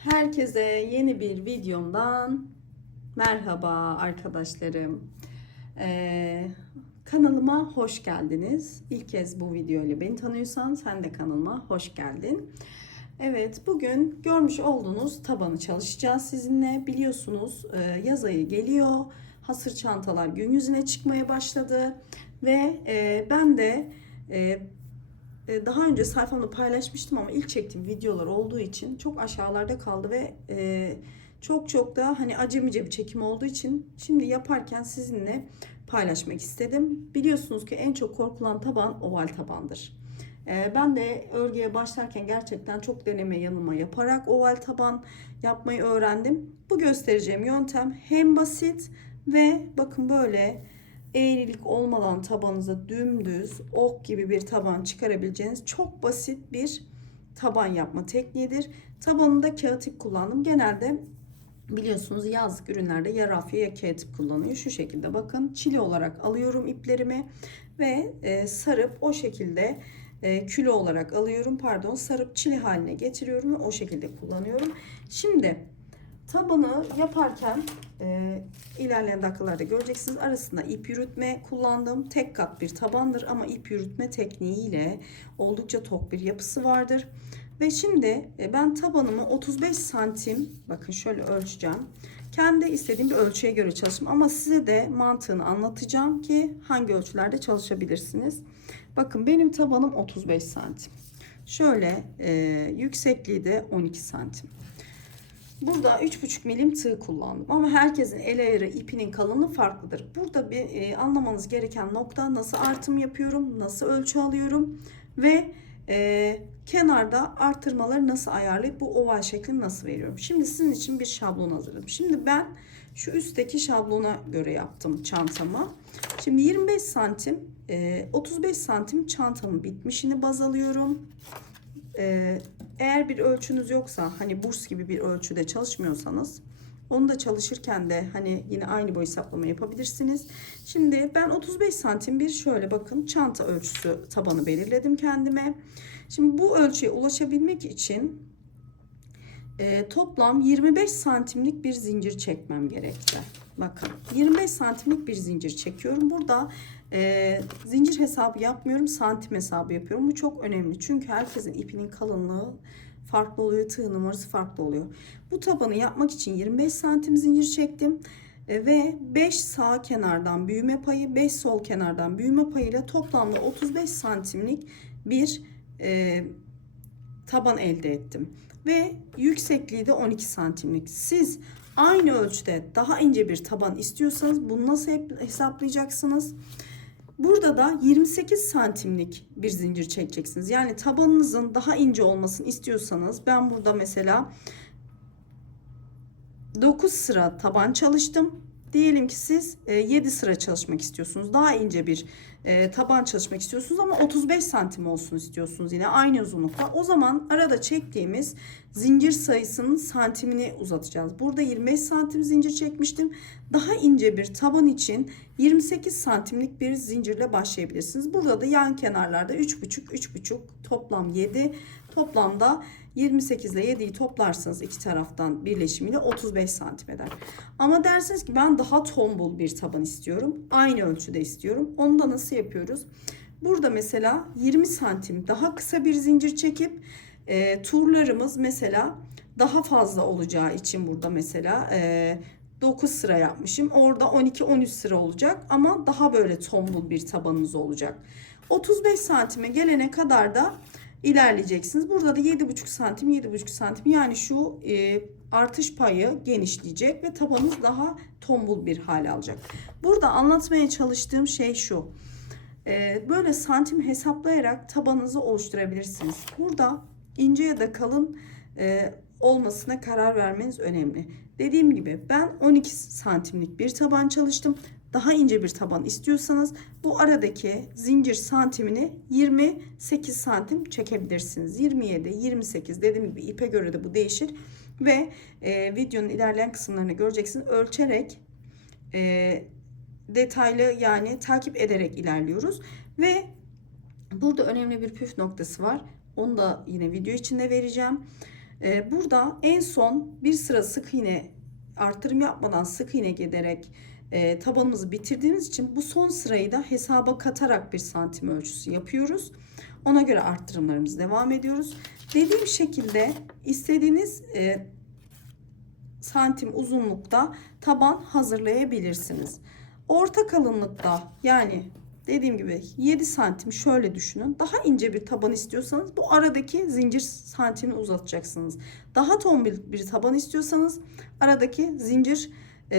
Herkese yeni bir videomdan merhaba arkadaşlarım. Kanalıma hoş geldiniz. İlk kez bu video ile beni tanıyorsan sen de kanalıma hoş geldin. Evet, bugün görmüş olduğunuz tabanı çalışacağız sizinle. Biliyorsunuz yaz ayı geliyor. Hasır çantalar gün yüzüne çıkmaya başladı. Ve ben de daha önce sayfamda paylaşmıştım ama ilk çektiğim videolar olduğu için çok aşağılarda kaldı ve çok da hani acemice bir çekim olduğu için şimdi yaparken sizinle paylaşmak istedim. Biliyorsunuz ki en çok korkulan taban oval tabandır. Ben de örgüye başlarken gerçekten çok deneme yanılma yaparak oval taban yapmayı öğrendim. Bu göstereceğim yöntem hem basit ve bakın böyle eğrilik olmadan tabanınıza dümdüz ok gibi bir taban çıkarabileceğiniz çok basit bir taban yapma tekniğidir. Tabanında kağıt ip kullandım. Genelde biliyorsunuz yazlık ürünlerde ya rafya ya kağıt ip kullanıyor. Şu şekilde bakın çili olarak alıyorum iplerimi ve sarıp o şekilde külü olarak alıyorum. Pardon, sarıp çili haline getiriyorum ve o şekilde kullanıyorum. Şimdi tabanı yaparken ilerleyen dakikalarda göreceksiniz. Arasında ip yürütme kullandım. Tek kat bir tabandır ama ip yürütme tekniğiyle oldukça tok bir yapısı vardır. Ve şimdi ben tabanımı 35 santim, bakın şöyle ölçeceğim. Kendi istediğim bir ölçüye göre çalıştım ama size de mantığını anlatacağım ki hangi ölçülerde çalışabilirsiniz. Bakın benim tabanım 35 santim. Şöyle yüksekliği de 12 santim. Burada 3,5 milim tığ kullandım ama herkesin el ayarı ipinin kalınlığı farklıdır. Burada bir anlamanız gereken nokta nasıl artım yapıyorum, nasıl ölçü alıyorum ve kenarda artırmaları nasıl ayarlayıp bu oval şeklini nasıl veriyorum. Şimdi sizin için bir şablon hazırladım. Şimdi ben şu üstteki şablona göre yaptım çantamı. Şimdi 25 santim 35 santim çantamın bitmişini baz alıyorum. Eğer bir ölçünüz yoksa, hani burs gibi bir ölçüde çalışmıyorsanız, onu da çalışırken de hani yine aynı boy hesaplama yapabilirsiniz. Şimdi ben 35 santim bir şöyle bakın çanta ölçüsü tabanı belirledim kendime. Şimdi bu ölçüye ulaşabilmek için toplam 25 santimlik bir zincir çekmem gerekti. Bakın 25 santimlik bir zincir çekiyorum. Burada zincir hesabı yapmıyorum, santim hesabı yapıyorum. Bu çok önemli çünkü herkesin ipinin kalınlığı farklı oluyor, tığ numarası farklı oluyor. Bu tabanı yapmak için 25 santim zincir çektim ve 5 sağ kenardan büyüme payı, 5 sol kenardan büyüme payıyla toplamda 35 santimlik bir taban elde ettim. Ve yüksekliği de 12 santimlik. Siz aynı ölçüde daha ince bir taban istiyorsanız bunu nasıl hesaplayacaksınız? Burada da 28 santimlik bir zincir çekeceksiniz. Yani tabanınızın daha ince olmasını istiyorsanız ben burada mesela 9 sıra taban çalıştım. Diyelim ki siz 7 sıra çalışmak istiyorsunuz. Daha ince bir taban çalışmak istiyorsunuz ama 35 santim olsun istiyorsunuz. Yine aynı uzunlukta. O zaman arada çektiğimiz zincir sayısının santimini uzatacağız. Burada 25 santim zincir çekmiştim. Daha ince bir taban için 28 santimlik bir zincirle başlayabilirsiniz. Burada da yan kenarlarda 3,5 toplam 7. Toplamda 28 ile 7'yi toplarsanız iki taraftan birleşimiyle 35 santim eder. Ama derseniz ki ben daha tombul bir taban istiyorum. Aynı ölçüde istiyorum. Onu da nasıl yapıyoruz? Burada mesela 20 santim daha kısa bir zincir çekip turlarımız mesela daha fazla olacağı için burada mesela 9 sıra yapmışım. Orada 12-13 sıra olacak ama daha böyle tombul bir tabanınız olacak. 35 santime gelene kadar da ilerleyeceksiniz. Burada da 7,5 santim yani şu artış payı genişleyecek ve tabanınız daha tombul bir hale alacak. Burada anlatmaya çalıştığım şey şu. Böyle santim hesaplayarak tabanınızı oluşturabilirsiniz. Burada ince ya da kalın olmasına karar vermeniz önemli. Dediğim gibi ben 12 santimlik bir taban çalıştım. Daha ince bir taban istiyorsanız bu aradaki zincir santimini 28 santim çekebilirsiniz. 27, 28 dediğim gibi ipe göre de bu değişir. Ve videonun ilerleyen kısımlarını göreceksiniz. Ölçerek detaylı yani takip ederek ilerliyoruz. Ve burada önemli bir püf noktası var. Onu da yine video içinde vereceğim. Burada en son bir sıra sık iğne, artırım yapmadan sık iğne giderek tabanımızı bitirdiğimiz için bu son sırayı da hesaba katarak bir santim ölçüsü yapıyoruz. Ona göre arttırımlarımızı devam ediyoruz. Dediğim şekilde istediğiniz santim uzunlukta taban hazırlayabilirsiniz. Orta kalınlıkta, yani dediğim gibi 7 santim şöyle düşünün. Daha ince bir taban istiyorsanız bu aradaki zincir santimini uzatacaksınız. Daha tombul bir taban istiyorsanız aradaki zincir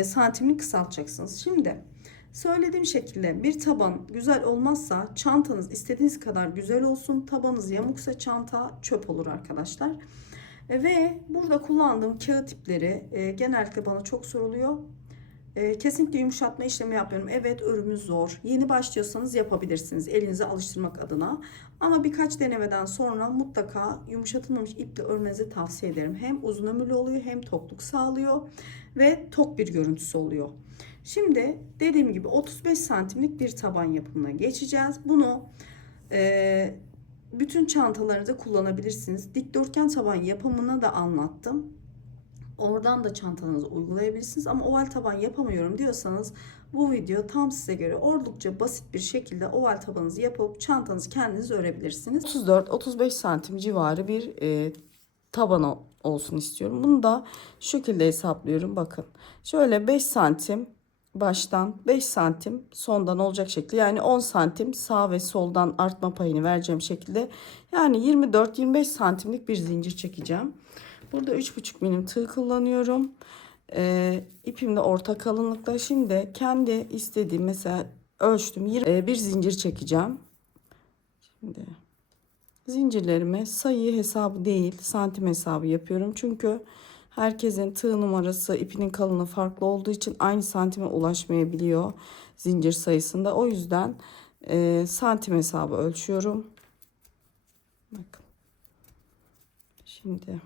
santimini kısaltacaksınız. Şimdi söylediğim şekilde bir taban güzel olmazsa çantanız istediğiniz kadar güzel olsun. Tabanınız yamuksa çanta çöp olur arkadaşlar. Ve burada kullandığım kağıt ipleri genellikle bana çok soruluyor. Kesinlikle yumuşatma işlemi yapıyorum. Evet, örümü zor. Yeni başlıyorsanız yapabilirsiniz elinize alıştırmak adına. Ama birkaç denemeden sonra mutlaka yumuşatılmamış iple örmenizi tavsiye ederim. Hem uzun ömürlü oluyor, hem tokluk sağlıyor ve tok bir görüntüsü oluyor. Şimdi dediğim gibi 35 santimlik bir taban yapımına geçeceğiz. Bunu bütün çantalarınızda kullanabilirsiniz. Dikdörtgen taban yapımını da anlattım. Oradan da çantanızı uygulayabilirsiniz. Ama oval taban yapamıyorum diyorsanız bu video tam size göre. Oldukça basit bir şekilde oval tabanınızı yapıp çantanızı kendiniz örebilirsiniz. 34-35 santim civarı bir taban olsun istiyorum. Bunu da şu şekilde hesaplıyorum. Bakın şöyle 5 santim baştan, 5 santim sondan olacak şekilde, yani 10 santim sağ ve soldan artma payını vereceğim şekilde, yani 24-25 santimlik bir zincir çekeceğim. Burada 3,5 milim tığ kullanıyorum. İpim de orta kalınlıkta. Şimdi kendi istediğim, mesela ölçtüm, bir zincir çekeceğim. Şimdi zincirlerimi sayı hesabı değil santim hesabı yapıyorum. Çünkü herkesin tığ numarası, ipinin kalınlığı farklı olduğu için aynı santime ulaşmayabiliyor zincir sayısında. O yüzden santim hesabı ölçüyorum. Bakın. Şimdi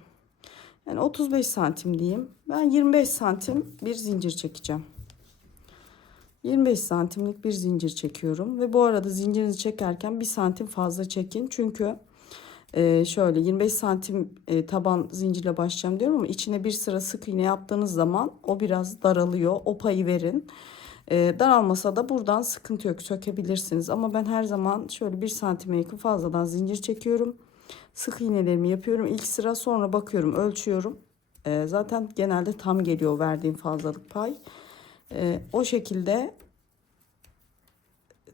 yani 35 santim diyeyim. Ben 25 santim bir zincir çekeceğim. 25 santimlik bir zincir çekiyorum. Ve bu arada zincirinizi çekerken 1 santim fazla çekin. Çünkü şöyle 25 santim taban zincirle başlayacağım diyorum ama içine bir sıra sık iğne yaptığınız zaman o biraz daralıyor. O payı verin. Daralmasa da buradan sıkıntı yok, sökebilirsiniz. Ama ben her zaman şöyle 1 santime yakın fazladan zincir çekiyorum. Sık iğnelerimi yapıyorum ilk sıra, sonra bakıyorum, ölçüyorum. Zaten genelde tam geliyor verdiğim fazlalık pay. O şekilde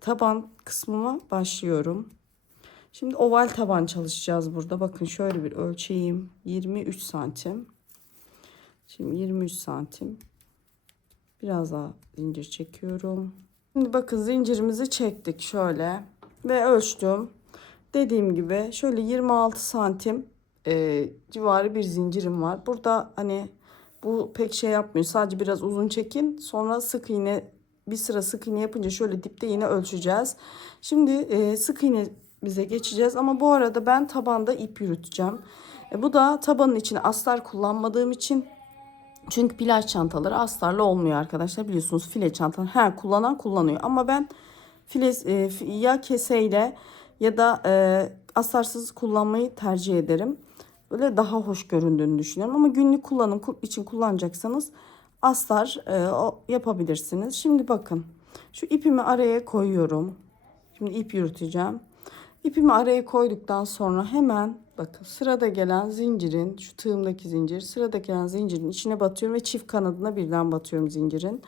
taban kısmıma başlıyorum. Şimdi oval taban çalışacağız burada. Bakın şöyle bir ölçeyim. 23 santim. Şimdi 23 santim. Biraz daha zincir çekiyorum. Şimdi bakın zincirimizi çektik şöyle. Ve ölçtüm. Dediğim gibi şöyle 26 santim civarı bir zincirim var. Burada hani bu pek şey yapmıyor. Sadece biraz uzun çekin. Sonra sık iğne, bir sıra sık iğne yapınca şöyle dipte yine ölçeceğiz. Şimdi sık iğne bize geçeceğiz. Ama bu arada ben tabanda ip yürüteceğim. Bu da tabanın içine astar kullanmadığım için. Çünkü plaj çantaları astarlı olmuyor arkadaşlar. Biliyorsunuz file çantaları her kullanan kullanıyor. Ama ben file ya keseyle ya da astarsız kullanmayı tercih ederim. Böyle daha hoş göründüğünü düşünüyorum. Ama günlük kullanım için kullanacaksanız astar yapabilirsiniz. Şimdi bakın şu ipimi araya koyuyorum. Şimdi ip yürüteceğim. İpimi araya koyduktan sonra hemen bakın sırada gelen zincirin, şu tığımdaki zincir, sırada gelen zincirin içine batıyorum ve çift kanadına birden batıyorum zincirin.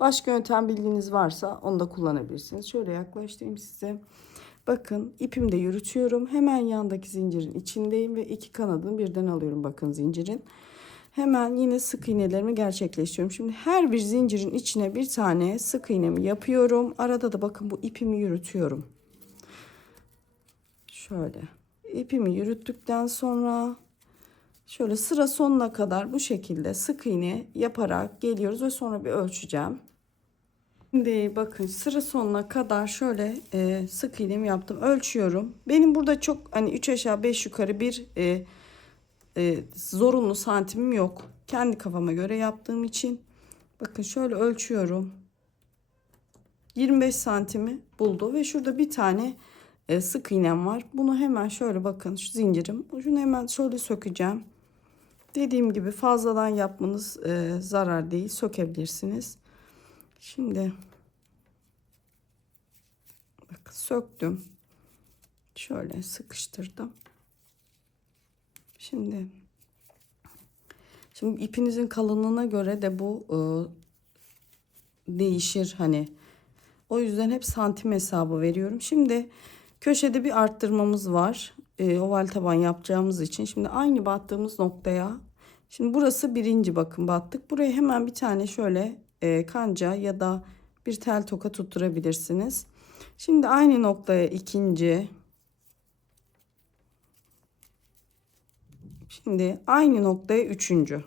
Başka yöntem bildiğiniz varsa onu da kullanabilirsiniz. Şöyle yaklaştırayım size. Bakın ipimi de yürütüyorum. Hemen yandaki zincirin içindeyim ve iki kanadını birden alıyorum bakın zincirin. Hemen yine sık iğnelerimi gerçekleştiriyorum. Şimdi her bir zincirin içine bir tane sık iğnemi yapıyorum. Arada da bakın bu ipimi yürütüyorum. Şöyle ipimi yürüttükten sonra şöyle sıra sonuna kadar bu şekilde sık iğne yaparak geliyoruz ve sonra bir ölçeceğim. Şimdi bakın sıra sonuna kadar şöyle sık iğnemi yaptım, ölçüyorum. Benim burada çok hani 3 aşağı 5 yukarı bir zorunlu santimim yok. Kendi kafama göre yaptığım için bakın şöyle ölçüyorum. 25 santimi buldu ve şurada bir tane sık iğnem var. Bunu hemen şöyle bakın şu zincirim. Şunu hemen şöyle sökeceğim. Dediğim gibi fazladan yapmanız zarar değil. Sökebilirsiniz. Şimdi bak söktüm. Şöyle sıkıştırdım. Şimdi ipinizin kalınlığına göre de bu değişir hani. O yüzden hep santim hesabı veriyorum. Şimdi köşede bir arttırmamız var. Oval taban yapacağımız için. Şimdi aynı battığımız noktaya. Şimdi burası birinci, bakın battık. Buraya hemen bir tane şöyle kanca ya da bir tel toka tutturabilirsiniz. Şimdi aynı noktaya ikinci. Şimdi aynı noktaya üçüncü.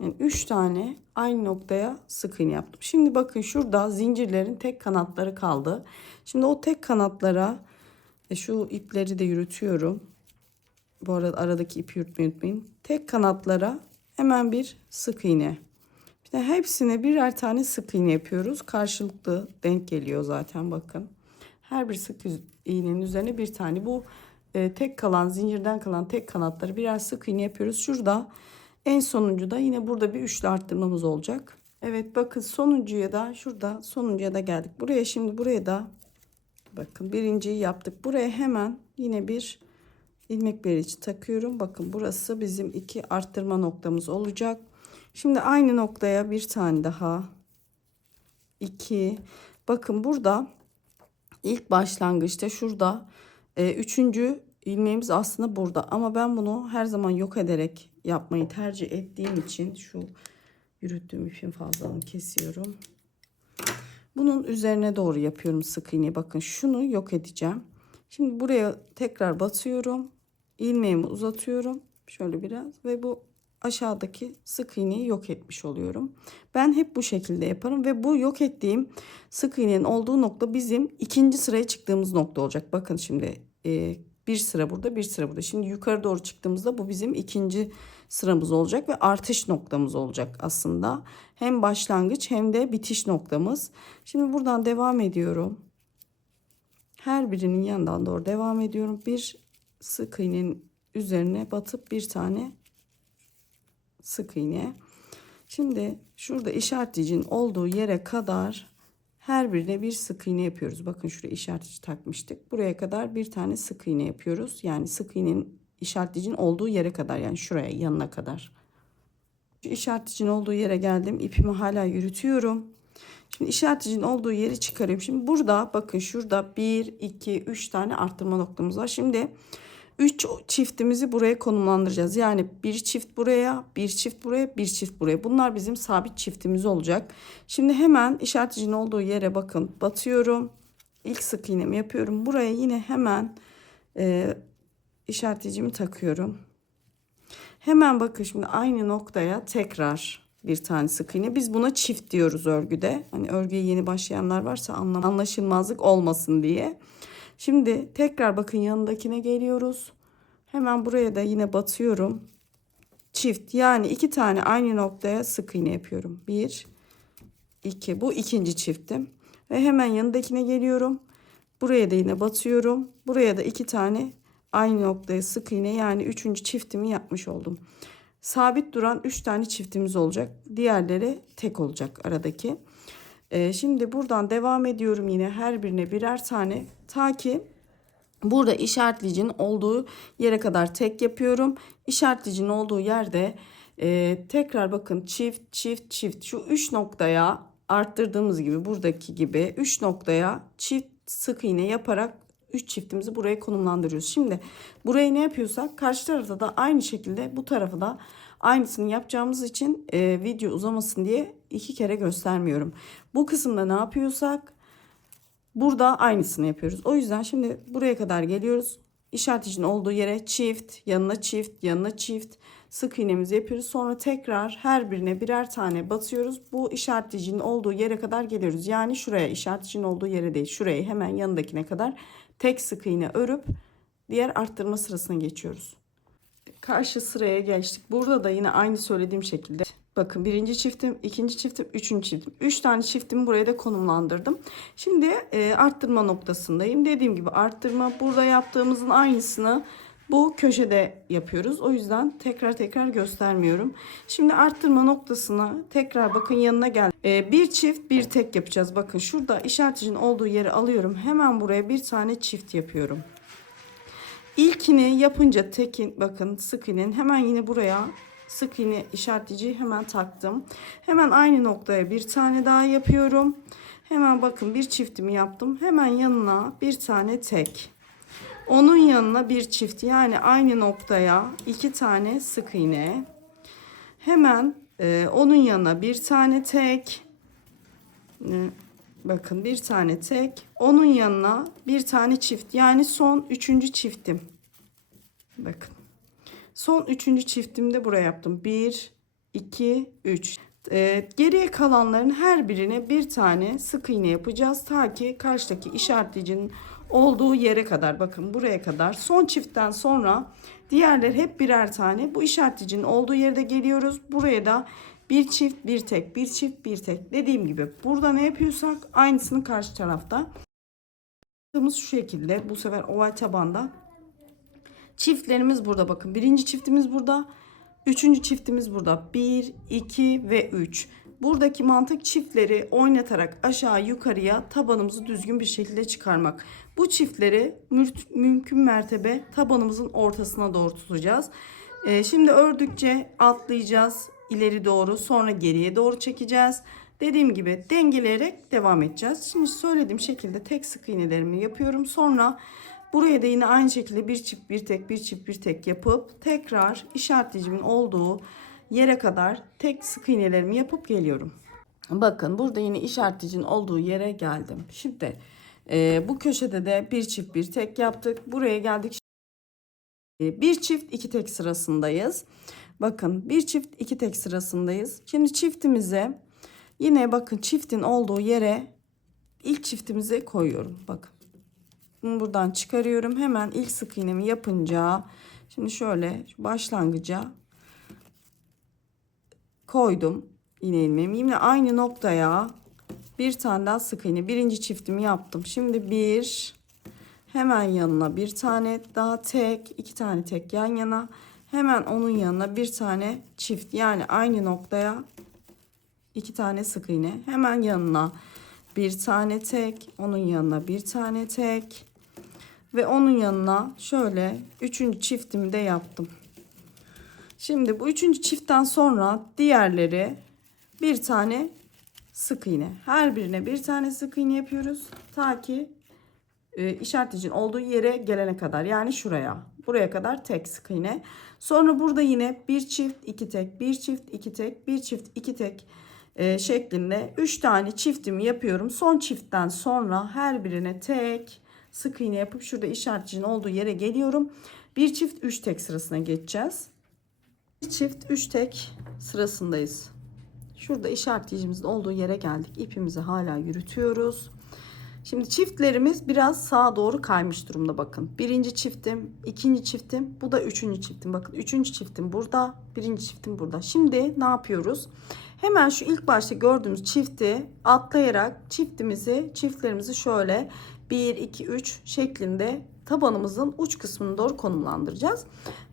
Yani 3 tane aynı noktaya sık iğne yaptım. Şimdi bakın şurada zincirlerin tek kanatları kaldı. Şimdi o tek kanatlara şu ipleri de yürütüyorum. Bu arada aradaki ipi yürütmeyi unutmayın. Tek kanatlara hemen bir sık iğne. Bir de hepsine birer tane sık iğne yapıyoruz. Karşılıklı denk geliyor zaten bakın. Her bir sık iğnenin üzerine bir tane. Bu tek kalan, zincirden kalan tek kanatları birer sık iğne yapıyoruz. Şurada en sonuncu da yine burada bir üçlü arttırmamız olacak. Evet bakın sonuncuya da şurada sonuncuya da geldik. Buraya şimdi buraya da bakın birinciyi yaptık. Buraya hemen yine bir ilmek berici takıyorum. Bakın burası bizim iki arttırma noktamız olacak. Şimdi aynı noktaya bir tane daha. 2. Bakın burada ilk başlangıçta şurada üçüncü ilmeğimiz aslında burada. Ama ben bunu her zaman yok ederek yapmayı tercih ettiğim için şu yürüttüğüm ipin fazlalığını kesiyorum. Bunun üzerine doğru yapıyorum sık iğneyi. Bakın şunu yok edeceğim. Şimdi buraya tekrar batıyorum. İlmeğimi uzatıyorum. Şöyle biraz ve bu aşağıdaki sık iğneyi yok etmiş oluyorum. Ben hep bu şekilde yaparım ve bu yok ettiğim sık iğnenin olduğu nokta bizim ikinci sıraya çıktığımız nokta olacak. Bakın şimdi bir sıra burada, bir sıra burada. Şimdi yukarı doğru çıktığımızda bu bizim ikinci sıramız olacak ve artış noktamız olacak aslında. Hem başlangıç hem de bitiş noktamız. Şimdi buradan devam ediyorum. Her birinin yanından doğru devam ediyorum. Bir sık iğnenin üzerine batıp bir tane sık iğne. Şimdi şurada işareticinin olduğu yere kadar her birine bir sık iğne yapıyoruz. Bakın şuraya işaretçi takmıştık. Buraya kadar bir tane sık iğne yapıyoruz. Yani sık iğnenin işareticinin olduğu yere kadar, yani şuraya yanına kadar. Şu işareticinin olduğu yere geldim. İpimi hala yürütüyorum. Şimdi işareticinin olduğu yeri çıkarıyorum. Şimdi burada bakın şurada 1, 2, 3 tane arttırma noktamız var. Şimdi 3 çiftimizi buraya konumlandıracağız. Yani bir çift buraya, bir çift buraya, bir çift buraya. Bunlar bizim sabit çiftimiz olacak. Şimdi hemen işareticinin olduğu yere bakın batıyorum. İlk sık iğnemi yapıyorum. Buraya yine hemen işareticimi takıyorum. Hemen bakın şimdi aynı noktaya tekrar bir tane sık iğne. Biz buna çift diyoruz örgüde. Hani örgüye yeni başlayanlar varsa anlaşılmazlık olmasın diye. Şimdi tekrar bakın yanındakine geliyoruz. Hemen buraya da yine batıyorum. Çift, yani iki tane aynı noktaya sık iğne yapıyorum. 1, 2, bu ikinci çiftim. Ve hemen yanındakine geliyorum. Buraya da yine batıyorum. Buraya da iki tane aynı noktaya sık iğne, yani üçüncü çiftimi yapmış oldum. Sabit duran 3 tane çiftimiz olacak. Diğerleri tek olacak aradaki. Şimdi buradan devam ediyorum yine her birine birer tane. Ta ki burada işaretleyicinin olduğu yere kadar tek yapıyorum. İşaretleyicinin olduğu yerde tekrar bakın çift çift çift. Şu 3 noktaya arttırdığımız gibi, buradaki gibi 3 noktaya çift sık iğne yaparak 3 çiftimizi buraya konumlandırıyoruz. Şimdi burayı ne yapıyorsak karşı tarafta da aynı şekilde bu tarafı da aynısını yapacağımız için video uzamasın diye 2 kere göstermiyorum. Bu kısımda ne yapıyorsak burada aynısını yapıyoruz. O yüzden şimdi buraya kadar geliyoruz. İşareticinin olduğu yere çift, yanına çift, yanına çift sık iğnemizi yapıyoruz. Sonra tekrar her birine birer tane batıyoruz. Bu işareticinin olduğu yere kadar geliyoruz. Yani şuraya, işareticinin olduğu yere değil, şuraya hemen yanındakine kadar tek sık iğne örüp diğer arttırma sırasına geçiyoruz. Karşı sıraya geçtik. Burada da yine aynı söylediğim şekilde. Bakın birinci çiftim, ikinci çiftim, üçüncü çiftim. 3 tane çiftimi buraya da konumlandırdım. Şimdi arttırma noktasındayım. Dediğim gibi arttırma burada yaptığımızın aynısını Bu köşede yapıyoruz. O yüzden tekrar göstermiyorum. Şimdi arttırma noktasına tekrar bakın yanına gel. Bir çift bir tek yapacağız. Bakın şurada işareticinin olduğu yeri alıyorum. Hemen buraya bir tane çift yapıyorum. İlkini yapınca tekin bakın sık iğnenin hemen yine buraya sık iğne işareticiyi hemen taktım. Hemen aynı noktaya bir tane daha yapıyorum. Hemen bakın bir çiftimi yaptım. Hemen yanına bir tane tek. Onun yanına bir çift, yani aynı noktaya iki tane sık iğne. Hemen onun yanına bir tane tek. Bakın bir tane tek. Onun yanına bir tane çift. Yani son üçüncü çiftim. Bakın. Son üçüncü çiftimde buraya yaptım. 1, 2, 3. Geriye kalanların her birine bir tane sık iğne yapacağız. Ta ki karşıdaki işaretleyicinin olduğu yere kadar. Bakın buraya kadar. Son çiftten sonra diğerleri hep birer tane. Bu işaretleyicinin olduğu yerde geliyoruz. Buraya da bir çift bir tek, bir çift bir tek. Dediğim gibi burada ne yapıyorsak aynısını karşı tarafta. Şu şekilde bu sefer oval tabanda. Çiftlerimiz burada bakın. Birinci çiftimiz burada. Üçüncü çiftimiz burada. 1, 2 ve 3. Buradaki mantık çiftleri oynatarak aşağı yukarıya tabanımızı düzgün bir şekilde çıkarmak. Bu çiftleri mümkün mertebe tabanımızın ortasına doğru tutacağız. Şimdi ördükçe atlayacağız ileri doğru, sonra geriye doğru çekeceğiz. Dediğim gibi dengeleyerek devam edeceğiz. Şimdi söylediğim şekilde tek sık iğnelerimi yapıyorum. Sonra buraya da yine aynı şekilde bir çift bir tek bir çift bir tek yapıp tekrar işaretleyicimin olduğu yere kadar tek sık iğnelerimi yapıp geliyorum. Bakın burada yine işaretleyicinin olduğu yere geldim. Şimdi bu köşede de bir çift bir tek yaptık. Buraya geldik. Bir çift iki tek sırasındayız. Bakın bir çift iki tek sırasındayız. Şimdi çiftimize yine bakın çiftin olduğu yere ilk çiftimizi koyuyorum. Bakın. Buradan çıkarıyorum. Hemen ilk sık iğnemi yapınca şimdi şöyle başlangıca koydum iğne ilmeğimi. Yine aynı noktaya bir tane daha sık iğne. Birinci çiftimi yaptım. Şimdi bir, hemen yanına bir tane daha tek, iki tane tek yan yana. Hemen onun yanına bir tane çift, yani aynı noktaya iki tane sık iğne. Hemen yanına bir tane tek, onun yanına bir tane tek. Ve onun yanına şöyle üçüncü çiftimi de yaptım. Şimdi bu üçüncü çiftten sonra diğerleri bir tane sık iğne. Her birine bir tane sık iğne yapıyoruz. Ta ki işareticinin olduğu yere gelene kadar. Yani şuraya. Buraya kadar tek sık iğne. Sonra burada yine bir çift iki tek, bir çift iki tek, bir çift iki tek şeklinde 3 tane çiftimi yapıyorum. Son çiftten sonra her birine tek sık iğne yapıp şurada işareticinin olduğu yere geliyorum. Bir çift 3 tek sırasına geçeceğiz. Bir çift 3 tek sırasındayız. Şurada işaretleyicimizin olduğu yere geldik. İpimizi hala yürütüyoruz. Şimdi çiftlerimiz biraz sağa doğru kaymış durumda bakın. Birinci çiftim, ikinci çiftim, bu da üçüncü çiftim. Bakın üçüncü çiftim burada, birinci çiftim burada. Şimdi ne yapıyoruz? Hemen şu ilk başta gördüğümüz çifti atlayarak çiftlerimizi şöyle 1, 2, 3 şeklinde tabanımızın uç kısmını doğru konumlandıracağız.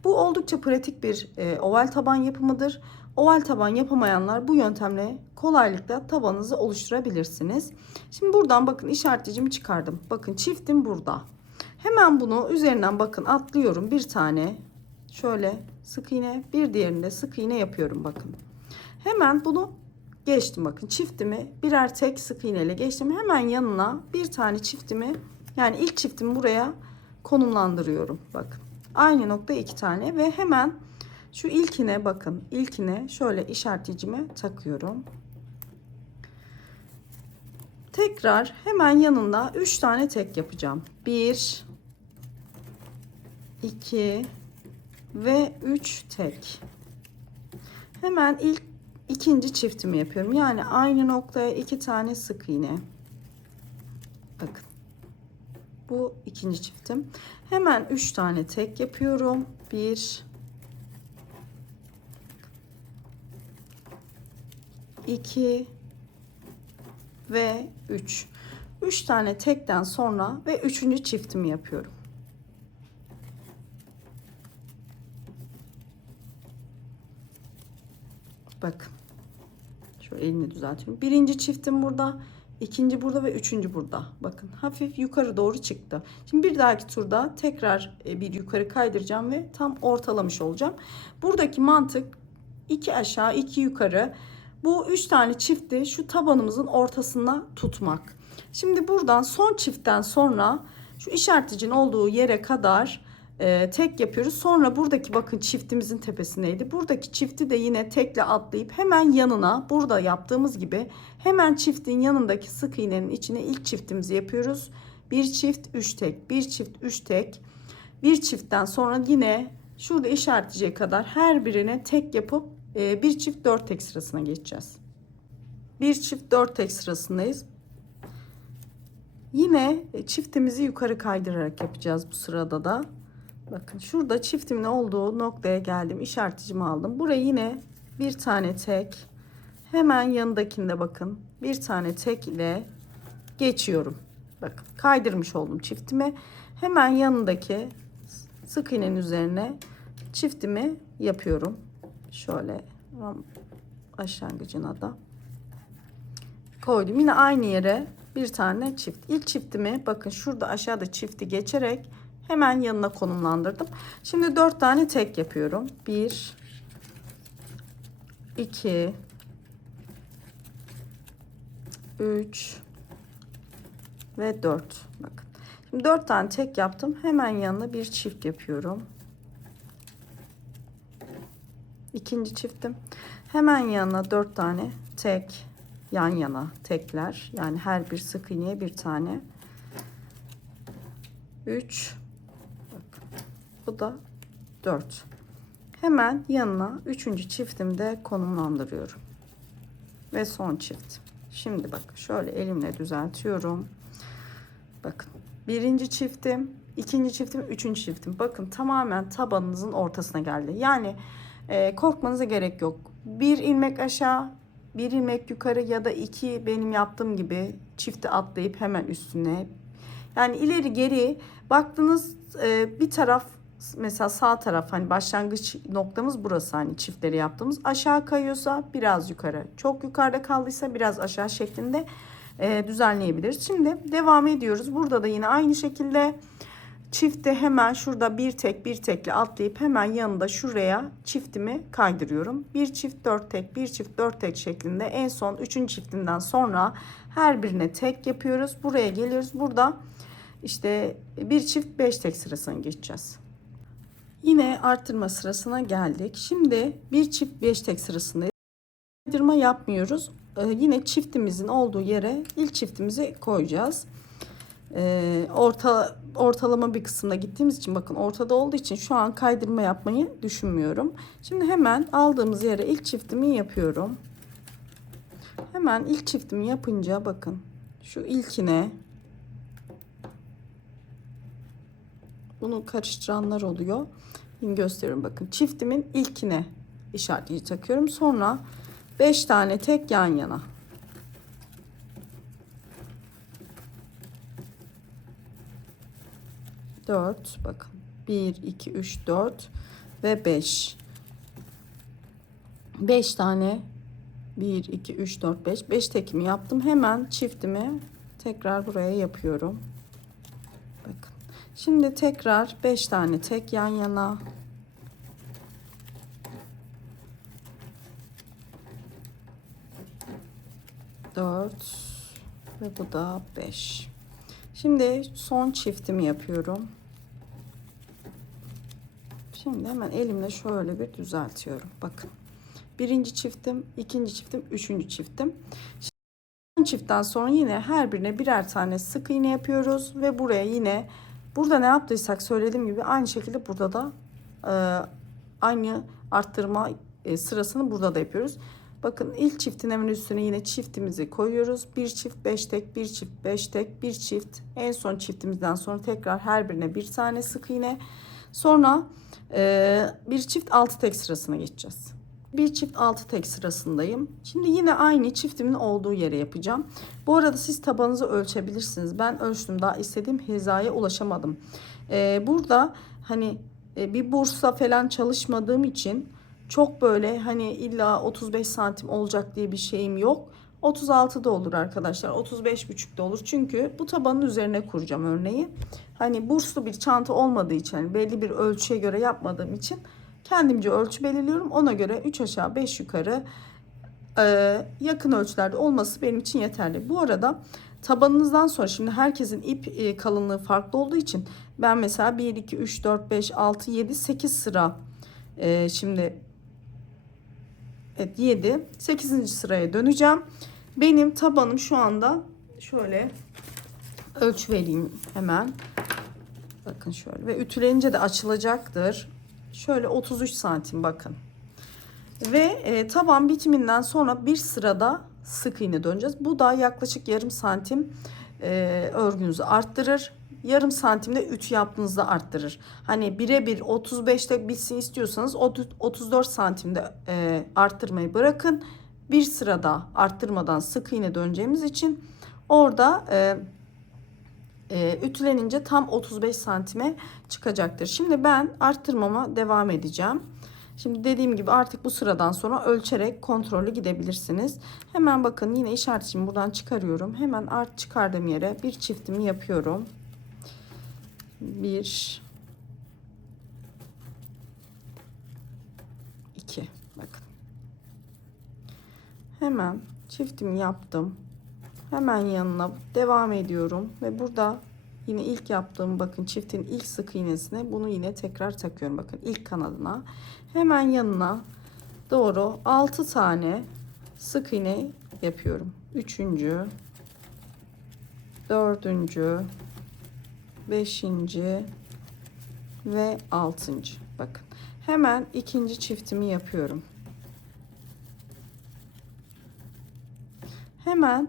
Bu oldukça pratik bir oval taban yapımıdır. Oval taban yapamayanlar bu yöntemle kolaylıkla tabanınızı oluşturabilirsiniz. Şimdi buradan bakın işaretleyicimi çıkardım. Bakın çiftim burada. Hemen bunu üzerinden bakın atlıyorum. Bir tane şöyle sık iğne, bir diğerinde sık iğne yapıyorum bakın. Hemen bunu geçtim bakın. Çiftimi birer tek sık iğne ile geçtim. Hemen yanına bir tane çiftimi, yani ilk çiftimi buraya konumlandırıyorum. Bakın. Aynı nokta iki tane ve hemen şu ilkine bakın. İlkine şöyle işaretleyicimi takıyorum. Tekrar hemen yanında 3 tane tek yapacağım. 1 2 ve 3 tek. Hemen ikinci çiftimi yapıyorum. Yani aynı noktaya 2 tane sık iğne. Bakın. Bu ikinci çiftim. Hemen 3 tane tek yapıyorum. 1 2 ve 3. 3 tane tekten sonra ve üçüncü çiftimi yapıyorum. Bakın. Şu elini düzeltiyorum. Birinci çiftim burada. İkinci burada ve üçüncü burada. Bakın hafif yukarı doğru çıktı. Şimdi bir dahaki turda tekrar bir yukarı kaydıracağım ve tam ortalamış olacağım. Buradaki mantık 2 aşağı 2 yukarı. Bu 3 tane çifti şu tabanımızın ortasına tutmak. Şimdi buradan son çiftten sonra şu işareticinin olduğu yere kadar tek yapıyoruz. Sonra buradaki bakın çiftimizin tepesindeydi. Buradaki çifti de yine tekle atlayıp hemen yanına burada yaptığımız gibi hemen çiftin yanındaki sık iğnenin içine ilk çiftimizi yapıyoruz. Bir çift 3 tek, bir çift 3 tek. Bir çiftten sonra yine şurada işaretleyeceği kadar her birine tek yapıp bir çift 4 tek sırasına geçeceğiz. Bir çift 4 tek sırasındayız. Yine çiftimizi yukarı kaydırarak yapacağız bu sırada da. Bakın şurada çiftimin olduğu noktaya geldim. İşareticimi aldım. Buraya yine bir tane tek. Hemen yanındakinde bakın. Bir tane tek ile geçiyorum. Bakın kaydırmış oldum çiftimi. Hemen yanındaki sık iğnenin üzerine çiftimi yapıyorum. Şöyle başlangıcına da koydum. Yine aynı yere bir tane çift. İlk çiftimi bakın şurada aşağıda çifti geçerek hemen yanına konumlandırdım. Şimdi 4 tane tek yapıyorum. 1 2 3 ve 4. Bakın. Şimdi 4 tane tek yaptım. Hemen yanına bir çift yapıyorum. İkinci çiftim. Hemen yanına 4 tane tek, yan yana tekler. Yani her bir sık iğneye bir tane. 3. Bakın. Bu da 4. Hemen yanına 3. çiftimde konumlandırıyorum. Ve son çift. Şimdi bak şöyle elimle düzeltiyorum. Bakın birinci çiftim, ikinci çiftim, üçüncü çiftim. Bakın tamamen tabanınızın ortasına geldi. Yani korkmanıza gerek yok. Bir ilmek aşağı, bir ilmek yukarı ya da iki benim yaptığım gibi çifti atlayıp hemen üstüne. Yani ileri geri baktınız bir taraf mesela sağ taraf hani başlangıç noktamız burası hani çiftleri yaptığımız aşağı kayıyorsa biraz yukarı, çok yukarıda kaldıysa biraz aşağı şeklinde düzenleyebiliriz. Şimdi devam ediyoruz. Burada da yine aynı şekilde çifte hemen şurada bir tek bir tekle atlayıp hemen yanında şuraya çiftimi kaydırıyorum. Bir çift 4 tek, bir çift 4 tek şeklinde en son 3. çiftinden sonra her birine tek yapıyoruz. Buraya geliyoruz. Burada işte bir çift 5 tek sırasına geçeceğiz. Yine arttırma sırasına geldik. Şimdi bir çift 5 tek sırasındayız. Kaydırma yapmıyoruz. Yine çiftimizin olduğu yere ilk çiftimizi koyacağız. Ortalama bir kısımda gittiğimiz için bakın ortada olduğu için şu an kaydırma yapmayı düşünmüyorum. Şimdi hemen aldığımız yere ilk çiftimi yapıyorum. Hemen ilk çiftimi yapınca bakın şu ilkine bunu karıştıranlar oluyor. Şimdi gösteriyorum bakın çiftimin ilkine işaretleyici takıyorum. Sonra 5 tane tek yan yana. Dört bakın 1 2 3 4 ve 5 tane 1 2 3 4 5 tekimi yaptım. Hemen çiftimi tekrar buraya yapıyorum. Bakın şimdi tekrar 5 tane tek yan yana. Dört ve bu da 5. Şimdi son çiftimi yapıyorum. Şimdi hemen elimle şöyle bir düzeltiyorum. Bakın. Birinci çiftim, ikinci çiftim, üçüncü çiftim. Şimdi çiftten sonra yine her birine birer tane sık iğne yapıyoruz ve buraya yine burada ne yaptıysak söylediğim gibi aynı şekilde burada da aynı arttırma sırasını burada da yapıyoruz. Bakın ilk çiftin hemen üstüne yine çiftimizi koyuyoruz. Bir çift 5 tek, bir çift 5 tek, bir çift. En son çiftimizden sonra tekrar her birine bir tane sık iğne. Sonra bir çift 6 tek sırasına geçeceğiz. Bir çift 6 tek sırasındayım. Şimdi yine aynı çiftimin olduğu yere yapacağım. Bu arada siz tabanınızı ölçebilirsiniz. Ben ölçtüm, daha istediğim hizaya ulaşamadım. Burada hani bir bursa falan çalışmadığım için Çok böyle hani illa 35 santim olacak diye bir şeyim yok. 36 da olur arkadaşlar. 35,5 da olur. Çünkü bu tabanın üzerine kuracağım örneği. Hani burslu bir çanta olmadığı için, hani belli bir ölçüye göre yapmadığım için kendimce ölçü belirliyorum. Ona göre 3 aşağı 5 yukarı yakın ölçülerde olması benim için yeterli. Bu arada tabanınızdan sonra, şimdi herkesin ip kalınlığı farklı olduğu için ben mesela 1, 2, 3, 4, 5, 6, 7, 8 sıra şimdi evet 7, 8. sıraya döneceğim. Benim tabanım şu anda şöyle, ölçü vereyim hemen. Bakın şöyle, ve ütülenince de açılacaktır. Şöyle 33 santim bakın. Ve taban bitiminden sonra bir sırada sık iğne döneceğiz. Bu da yaklaşık yarım santim örgünüzü arttırır. Yarım santimde ütü yaptığınızda arttırır. Hani birebir 35'te bitsin istiyorsanız 34 santimde arttırmayı bırakın. Bir sırada arttırmadan sık iğne döneceğimiz için orada ütülenince tam 35 santime çıkacaktır. Şimdi ben arttırmama devam edeceğim. Şimdi dediğim gibi artık bu sıradan sonra ölçerek kontrollü gidebilirsiniz. Hemen bakın, yine işaretimi buradan çıkarıyorum. Hemen çıkardığım yere bir çiftimi yapıyorum. 1 2 bakın. Hemen çiftimi yaptım. Hemen yanına devam ediyorum ve burada yine ilk yaptığım, bakın çiftin ilk sık iğnesine bunu yine tekrar takıyorum. Bakın ilk kanadına hemen yanına doğru 6 tane sık iğne yapıyorum. 3. 4. 5. ve 6. Bakın hemen ikinci çiftimi yapıyorum. Hemen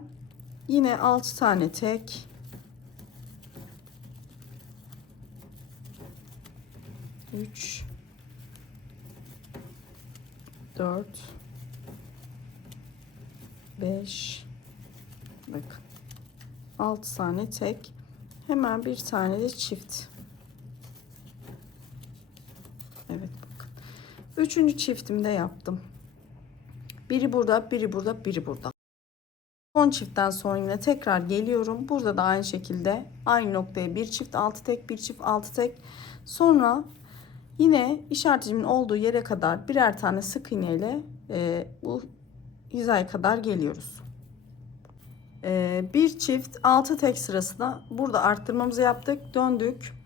yine 6 tane tek, 3 4 5 bakın 6 tane tek, hemen bir tane de çift. Evet bakın. 3. çiftimde yaptım. Biri burada, biri burada, biri burada. Son çiftten sonra yine tekrar geliyorum. Burada da aynı şekilde aynı noktaya bir çift 6 tek, bir çift 6 tek. Sonra yine işaretimin olduğu yere kadar birer tane sık iğne ile bu hizaya kadar geliyoruz. Bir çift 6 tek sırasında burada arttırmamızı yaptık, döndük.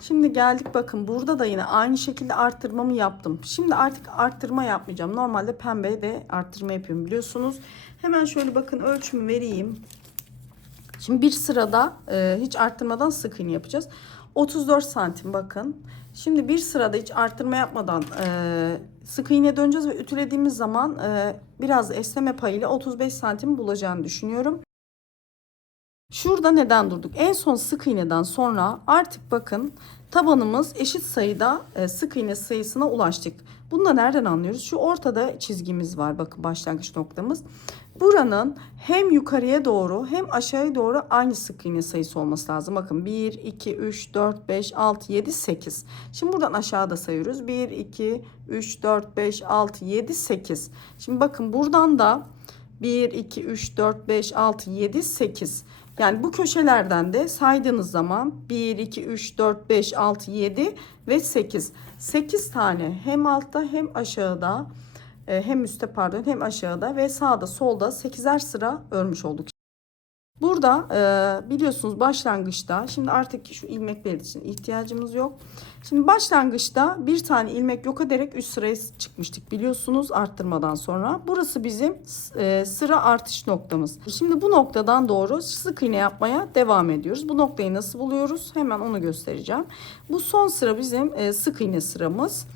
Şimdi geldik, bakın burada da yine aynı şekilde arttırmamı yaptım. Şimdi artık arttırma yapmayacağım. Normalde pembe de arttırma yapıyorum biliyorsunuz. Hemen şöyle bakın, ölçümü vereyim. Şimdi bir sırada hiç arttırmadan sık iğne yapacağız. 34 santim bakın. Şimdi bir sırada hiç arttırma yapmadan sık iğne döneceğiz ve ütülediğimiz zaman biraz esneme payıyla 35 santim bulacağını düşünüyorum. Şurada neden durduk? En son sık iğneden sonra artık bakın tabanımız eşit sayıda sık iğne sayısına ulaştık. Bunu da nereden anlıyoruz? Şu ortada çizgimiz var, bakın başlangıç noktamız. Buranın hem yukarıya doğru hem aşağıya doğru aynı sık iğne sayısı olması lazım. Bakın 1, 2, 3, 4, 5, 6, 7, 8. Şimdi buradan aşağıda sayıyoruz. 1, 2, 3, 4, 5, 6, 7, 8. Şimdi bakın buradan da 1, 2, 3, 4, 5, 6, 7, 8. Yani bu köşelerden de saydığınız zaman 1, 2, 3, 4, 5, 6, 7 ve 8. 8 tane hem altta hem aşağıda, hem üstte pardon, hem aşağıda ve sağda solda 8'er sıra örmüş olduk. Burada biliyorsunuz başlangıçta, şimdi artık şu ilmekler için ihtiyacımız yok. Şimdi başlangıçta bir tane ilmek yok ederek üst sıraya çıkmıştık biliyorsunuz, arttırmadan sonra. Burası bizim sıra artış noktamız. Şimdi bu noktadan doğru sık iğne yapmaya devam ediyoruz. Bu noktayı nasıl buluyoruz? Hemen onu göstereceğim. Bu son sıra bizim sık iğne sıramız.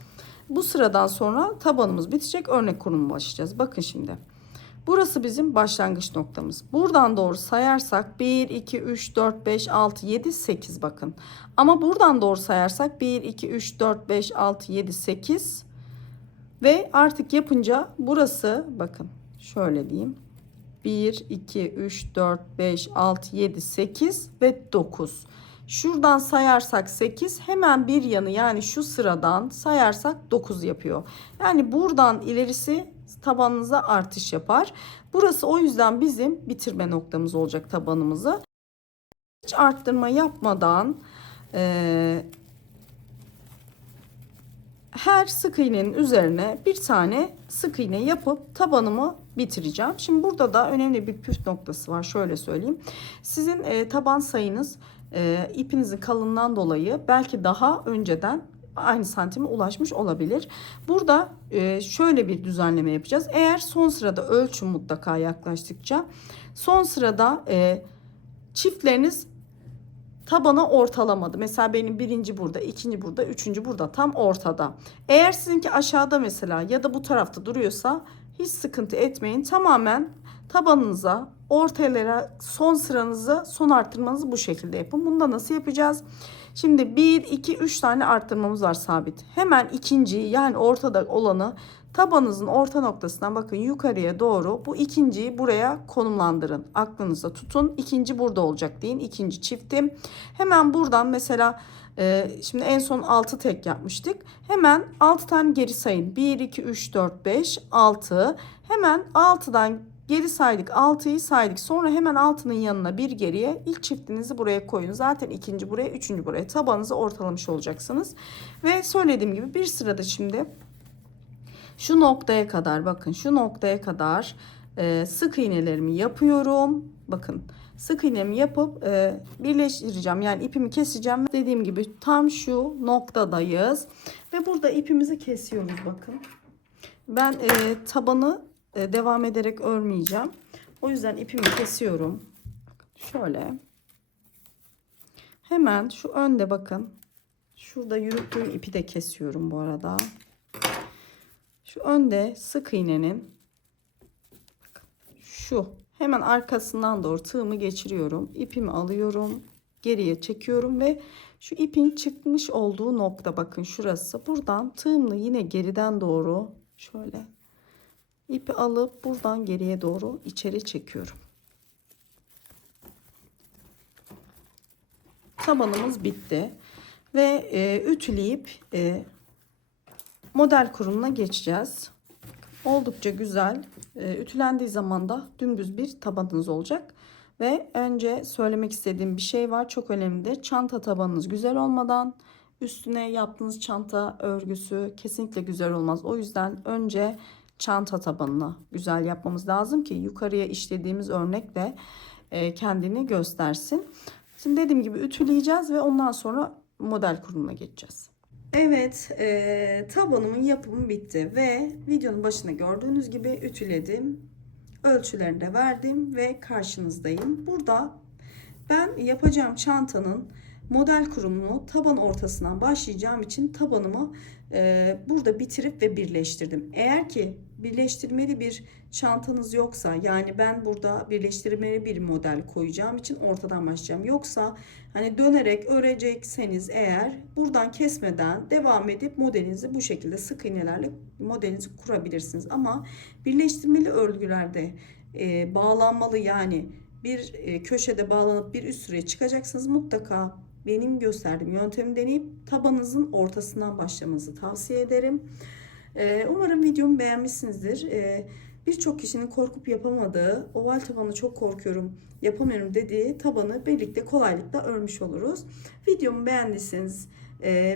Bu sıradan sonra tabanımız bitecek, örnek konumuna başlayacağız. Bakın şimdi. Burası bizim başlangıç noktamız. Buradan doğru sayarsak 1, 2, 3, 4, 5, 6, 7, 8 bakın. Ama buradan doğru sayarsak 1, 2, 3, 4, 5, 6, 7, 8 ve artık yapınca burası bakın şöyle diyeyim. 1, 2, 3, 4, 5, 6, 7, 8 ve 9. Şuradan sayarsak 8, hemen bir yanı yani şu sıradan sayarsak 9 yapıyor. Yani buradan ilerisi tabanınıza artış yapar. Burası o yüzden bizim bitirme noktamız olacak tabanımızı. Hiç arttırma yapmadan her sık iğnenin üzerine bir tane sık iğne yapıp tabanımı bitireceğim. Şimdi burada da önemli bir püf noktası var. Şöyle söyleyeyim. Sizin taban sayınız ipinizin kalınlığından dolayı belki daha önceden aynı santime ulaşmış olabilir. Burada şöyle bir düzenleme yapacağız. Eğer son sırada ölçü mutlaka yaklaştıkça son sırada çiftleriniz tabana ortalamadı. Mesela benim birinci burada, ikinci burada, üçüncü burada, tam ortada. Eğer sizinki aşağıda mesela ya da bu tarafta duruyorsa hiç sıkıntı etmeyin. Tamamen tabanınıza, ortalara, son sıranızı, son arttırmanızı bu şekilde yapın. Bunu da nasıl yapacağız? Şimdi 1, 2, 3 tane arttırmamız var sabit. Hemen ikinciyi yani ortada olanı tabanınızın orta noktasından bakın yukarıya doğru bu ikinciyi buraya konumlandırın. Aklınızda tutun. İkinci burada olacak deyin. İkinci çiftim. Hemen buradan mesela şimdi en son 6 tek yapmıştık. Hemen 6 tane geri sayın. 1, 2, 3, 4, 5, 6. Hemen 6'dan geri saydık. 6'yı saydık. Sonra hemen 6'nın yanına bir geriye ilk çiftinizi buraya koyun. Zaten ikinci buraya, üçüncü buraya. Tabanınızı ortalamış olacaksınız. Ve söylediğim gibi bir sırada şimdi şu noktaya kadar, bakın şu noktaya kadar sık iğnelerimi yapıyorum. Bakın sık iğnemi yapıp birleştireceğim. Yani ipimi keseceğim. Dediğim gibi tam şu noktadayız. Ve burada ipimizi kesiyoruz bakın. Ben tabanı devam ederek örmeyeceğim. O yüzden ipimi kesiyorum. Şöyle. Hemen şu önde bakın. Şurada yürüttüğüm ipi de kesiyorum bu arada. Şu önde sık iğnenin şu hemen arkasından doğru tığımı geçiriyorum. İpimi alıyorum. Geriye çekiyorum ve şu ipin çıkmış olduğu nokta bakın şurası. Buradan tığımla yine geriden doğru şöyle ipi alıp buradan geriye doğru içeri çekiyorum. Tabanımız bitti. Ve ütüleyip model kurumuna geçeceğiz. Oldukça güzel. Ütülendiği zaman da dümdüz bir tabanınız olacak. Ve önce söylemek istediğim bir şey var. Çok önemli de çanta tabanınız güzel olmadan üstüne yaptığınız çanta örgüsü kesinlikle güzel olmaz. O yüzden önce çanta tabanını güzel yapmamız lazım ki yukarıya işlediğimiz örnekle kendini göstersin. Şimdi dediğim gibi ütüleyeceğiz ve ondan sonra model kurumuna geçeceğiz. Evet, tabanımın yapımı bitti ve videonun başında gördüğünüz gibi ütüledim. Ölçülerini de verdim ve karşınızdayım. Burada ben yapacağım çantanın model kurumunu taban ortasından başlayacağım için tabanımı burada bitirip ve birleştirdim. Eğer ki birleştirmeli bir çantanız yoksa, yani ben burada birleştirmeli bir model koyacağım için ortadan başlayacağım. Yoksa hani dönerek örecekseniz eğer buradan kesmeden devam edip modelinizi bu şekilde sık iğnelerle modelinizi kurabilirsiniz. Ama birleştirmeli örgülerde bağlanmalı, yani bir köşede bağlanıp bir üst sıraya çıkacaksınız. Mutlaka benim gösterdiğim yöntemi deneyip tabanınızın ortasından başlamanızı tavsiye ederim. Umarım videomu beğenmişsinizdir. Birçok kişinin korkup yapamadığı, oval tabanı çok korkuyorum, yapamıyorum dediği tabanı birlikte kolaylıkla örmüş oluruz. Videomu beğendiyseniz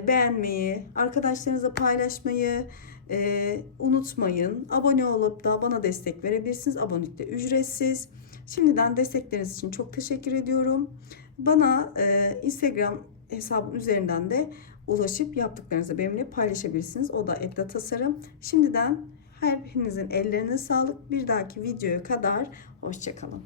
beğenmeyi, arkadaşlarınızla paylaşmayı unutmayın. Abone olup da bana destek verebilirsiniz. Abonelik de ücretsiz. Şimdiden destekleriniz için çok teşekkür ediyorum. Bana Instagram hesabım üzerinden de ulaşıp yaptıklarınızı benimle paylaşabilirsiniz. O da Edda Tasarım. Şimdiden hepinizin ellerine sağlık. Bir dahaki videoya kadar hoşça kalın.